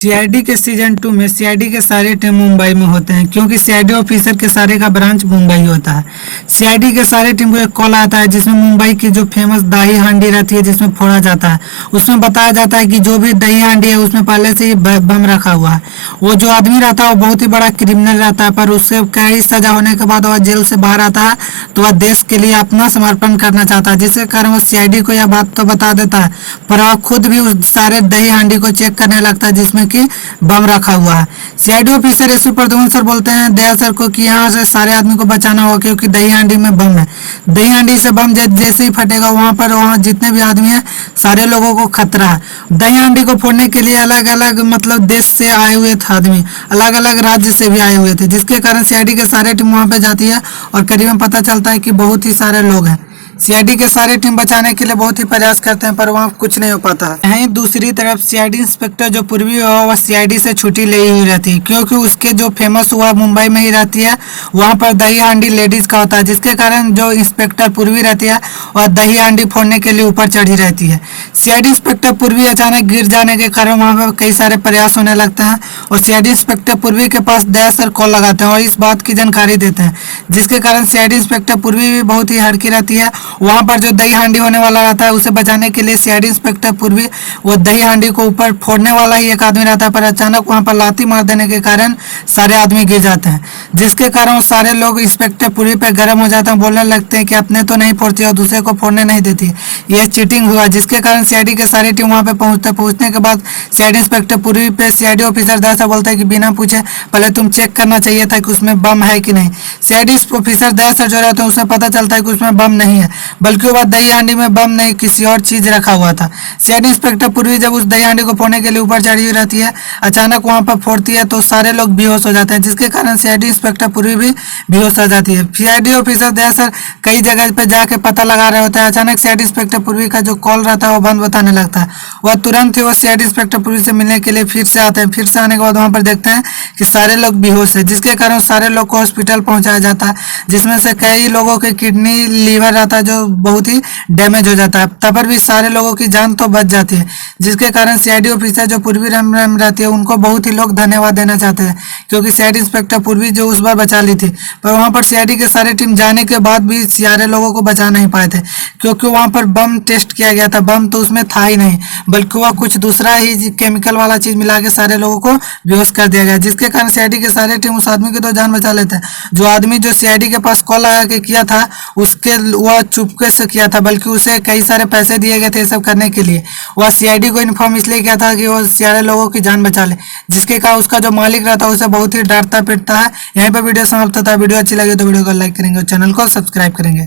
CID के season 2 में CID के सारे टीम मुंबई में होते हैं क्योंकि सीआईडी ऑफिसर के सारे का ब्रांच मुंबई होता है। सीआईडी के सारे टीम को एक कॉल आता है जिसमें मुंबई की जो फेमस दही हांडी रहती है जिसमें फोड़ा जाता है, उसमें बताया जाता है कि जो भी दही हांडी है उसमें पहले से ही बम रखा हुआ है। वो जो आदमी रहता है वो बहुत ही बड़ा क्रिमिनल रहता है, पर उससे कई सजा होने के बाद वह जेल से बाहर आता है तो वह देश के लिए अपना समर्पण करना चाहता है, जिसके कारण वो सीआईडी को यह बात तो बता देता है पर वह खुद भी उस सारे दही हांडी को चेक करने लगता है जिसमें कि बम रखा हुआ है। CID officer SP Pradyuman sir बोलते हैं दया सर को कि यहाँ से सारे आदमी को बचाना होगा क्योंकि दही हांडी में बम है। दही हांडी से बम जैसे ही फटेगा वहाँ जितने भी आदमी हैं सारे लोगों को खतरा है। दही हांडी को फोड़ने के लिए अलग अलग मतलब देश से आए हुए थे आदमी, अलग अलग राज्य से भी आए हुए थे, जिसके कारण सीआईडी के सारे टीम वहाँ पे जाती है और करीबन पता चलता है कि बहुत ही सारे लोग हैं। सीआईडी के सारे टीम बचाने के लिए बहुत ही प्रयास करते हैं पर वहाँ कुछ नहीं हो पाता है। यहीं दूसरी तरफ सीआईडी इंस्पेक्टर जो पूर्वी हुआ वह सीआईडी से छुट्टी ले हुई रहती है क्योंकि उसके जो फेमस हुआ मुंबई में ही रहती है, वहाँ पर दही हांडी लेडीज का होता है, जिसके कारण जो इंस्पेक्टर पूर्वी रहती है वह दही हांडी फोड़ने के लिए ऊपर चढ़ी रहती है। सीआईडी इंस्पेक्टर पूर्वी अचानक गिर जाने के कारण वहाँ पर कई सारे प्रयास होने लगते हैं और सीआईडी इंस्पेक्टर पूर्वी के पास दया सर कॉल लगाते हैं और इस बात की जानकारी देते हैं, जिसके कारण सीआईडी इंस्पेक्टर पूर्वी भी बहुत ही हड़की रहती है। वहां पर जो दही हांडी होने वाला रहता है उसे बचाने के लिए सीआईडी इंस्पेक्टर पूर्वी वो दही हांडी को ऊपर फोड़ने वाला ही एक आदमी रहता है, पर अचानक वहां पर लाठी मार देने के कारण सारे आदमी गिर जाते हैं, जिसके कारण वो सारे लोग इंस्पेक्टर पूर्वी पे गर्म हो जाते हैं, बोलने लगते हैं कि अपने तो नहीं फोड़ती और दूसरे को फोड़ने नहीं देती, यह चीटिंग हुआ। जिसके कारण सीआईडी के सारी टीम वहां पे पहुंचने के बाद सीआईडी इंस्पेक्टर पूर्वी पे सीआईडी ऑफिसर दया बोलता है कि बिना पूछे पहले तुम चेक करना चाहिए था कि उसमें बम है कि नहीं। सीआईडी ऑफिसर दया सर जो रहते हैं उसमें पता चलता है कि उसमें बम नहीं है बल्कि वह दही हांडी में बम नहीं किसी और चीज रखा हुआ था। सीआईडी इंस्पेक्टर पूर्वी जब उस दही हांडी को फोड़ने के लिए ऊपर चढ़ी हुई रहती है, अचानक वहां पर फोड़ती है तो सारे लोग बेहोश हो जाते हैं, जिसके कारण सीआईडी इंस्पेक्टर पूर्वी भी बेहोश हो जाती है। सीआईडी ऑफिसर दया सर कई जगह पे जाके पता लगा रहे होते हैं, अचानक सीआईडी इंस्पेक्टर पूर्वी का जो कॉल रहता है वो बंद बताने लगता है। वह तुरंत ही वो सीआईडी इंस्पेक्टर पूर्वी से मिलने के लिए फिर से आते हैं। फिर से आने के बाद वहां पर देखते हैं कि सारे लोग बेहोश है, जिसके कारण सारे लोग को हॉस्पिटल पहुंचाया जाता है, जिसमें से कई लोगों के किडनी लीवर रहता है जो बहुत ही डैमेज हो जाता है, तब पर भी सारे लोगों की जान तो बच जाती है, जिसके कारण सीआईडी ऑफिसर जो पूर्वी रम रहती है उनको बहुत ही लोग धन्यवाद देना चाहते हैं क्योंकि सीआईडी इंस्पेक्टर पूर्वी जो उस बार बचा ली थी, पर वहां पर सीआईडी के सारे टीम जाने के बाद भी सारे लोगों को बचा नहीं पाए थे क्योंकि वहां पर बम टेस्ट किया गया था। बम तो उसमें था ही नहीं बल्कि वह कुछ दूसरा ही केमिकल वाला चीज मिला के सारे लोगों को बेहोश कर दिया गया, जिसके कारण सीआईडी के सारे टीम उस आदमी की तो जान बचा लेते हैं। जो आदमी जो सीआईडी के पास कॉल लगा के किया था उसके वह चुपके से किया था, बल्कि उसे कई सारे पैसे दिए गए थे सब करने के लिए। वह सीआईडी को इन्फॉर्म इसलिए किया था कि वो सारे लोगों की जान बचा ले, जिसके कारण उसका जो मालिक रहता है उसे बहुत ही डरता पिटता है। यहीं पर वीडियो समाप्त होता है। वीडियो अच्छी लगी तो वीडियो को लाइक करेंगे और चैनल को सब्सक्राइब करेंगे।